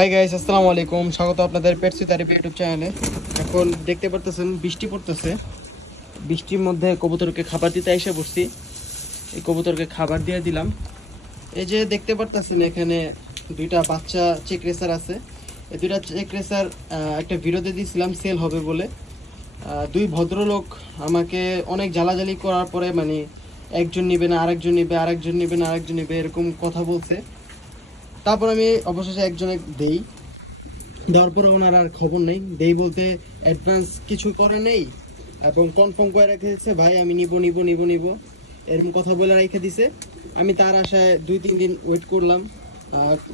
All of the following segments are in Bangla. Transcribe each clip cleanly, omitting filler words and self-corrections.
হাই গাইস, আসসালামু আলাইকুম। স্বাগত আপনাদের পেটসি থেরাপি ইউটিউব চ্যানেলে। এখন দেখতে পারতেছেন বৃষ্টি পড়তেছে। বৃষ্টির মধ্যে কবুতরকে খাবার দিতে এসে পড়ছি। এই কবুতরকে খাবার দিয়ে দিলাম। এই যে দেখতে পারতেছেন এখানে দুইটা বাচ্চা চেক রেসার আছে। এই দুইটা চেক রেসার একটা ভিডিওতে দিয়েছিলাম সেল হবে বলে। দুই ভদ্রলোক আমাকে অনেক জ্বালাজালি করার পরে মানে একজন নিবে না, আরেকজন নিবে, আরেকজন নিবে না, আরেকজন নিবে, এরকম কথা বলছে। তারপর আমি অবশেষে একজনে দেই, দেওয়ার পরে ওনার আর খবর নেই। দেই বলতে অ্যাডভান্স কিছু করে নেই এবং কনফার্ম করে রেখেছে ভাই আমি নিব নিব নিব নিব, এরকম কথা বলে রেখে দিছে। আমি তার আশায় 2-3 দিন ওয়েট করলাম,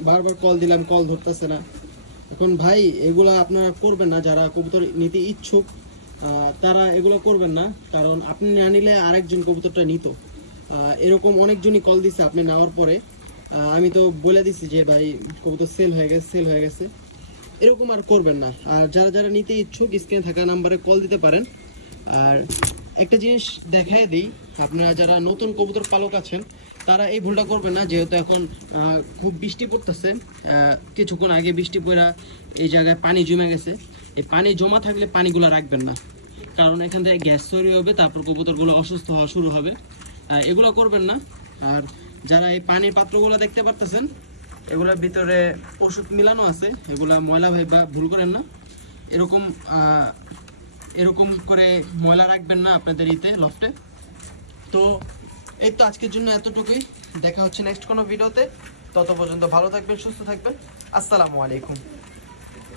বারবার কল দিলাম, কল ধরতেছে না। এখন ভাই এগুলা আপনারা করবেন না, যারা কবুতর নিতে ইচ্ছুক তারা এগুলো করবেন না, কারণ আপনি না নিলে আরেকজন কবুতরটা নিত। এরকম অনেকজনই কল দিছে আপনি নেওয়ার পরে। আমি তো বলে দিছি যে ভাই কবুতর সেল হয়ে গেছে, সেল হয়ে গেছে। এরকম আর করবেন না। আর যারা যারা নিতে ইচ্ছুক স্ক্রিনে থাকা নাম্বারে কল দিতে পারেন। আর একটা জিনিস দেখায় দিই, আপনারা যারা নতুন কবুতর পালক আছেন তারা এই ভুলটা করবেন না। যেহেতু এখন খুব বৃষ্টি পড়তেছে, কিছুক্ষণ আগে বৃষ্টি পড়া এই জায়গায় পানি জমে গেছে। এই পানি জমা থাকলে পানিগুলো রাখবেন না, কারণ এখান থেকে গ্যাস তৈরি হবে, তারপর কবুতরগুলো অসুস্থ হওয়া শুরু হবে। এগুলো করবেন না। আর যারা এই পানির পাত্রগুলো দেখতে পারতেছেন এগুলোর ভিতরে ওষুধ মিলানো আছে, এগুলা ময়লা ভাইবা ভুল করেন না। এরকম এরকম করে ময়লা রাখবেন না আপনাদের লফটে। তো এই তো আজকের জন্য এতটুকুই। দেখা হচ্ছে নেক্সট কোনো ভিডিওতে। তত পর্যন্ত ভালো থাকবেন, সুস্থ থাকবেন। আসসালামু আলাইকুম।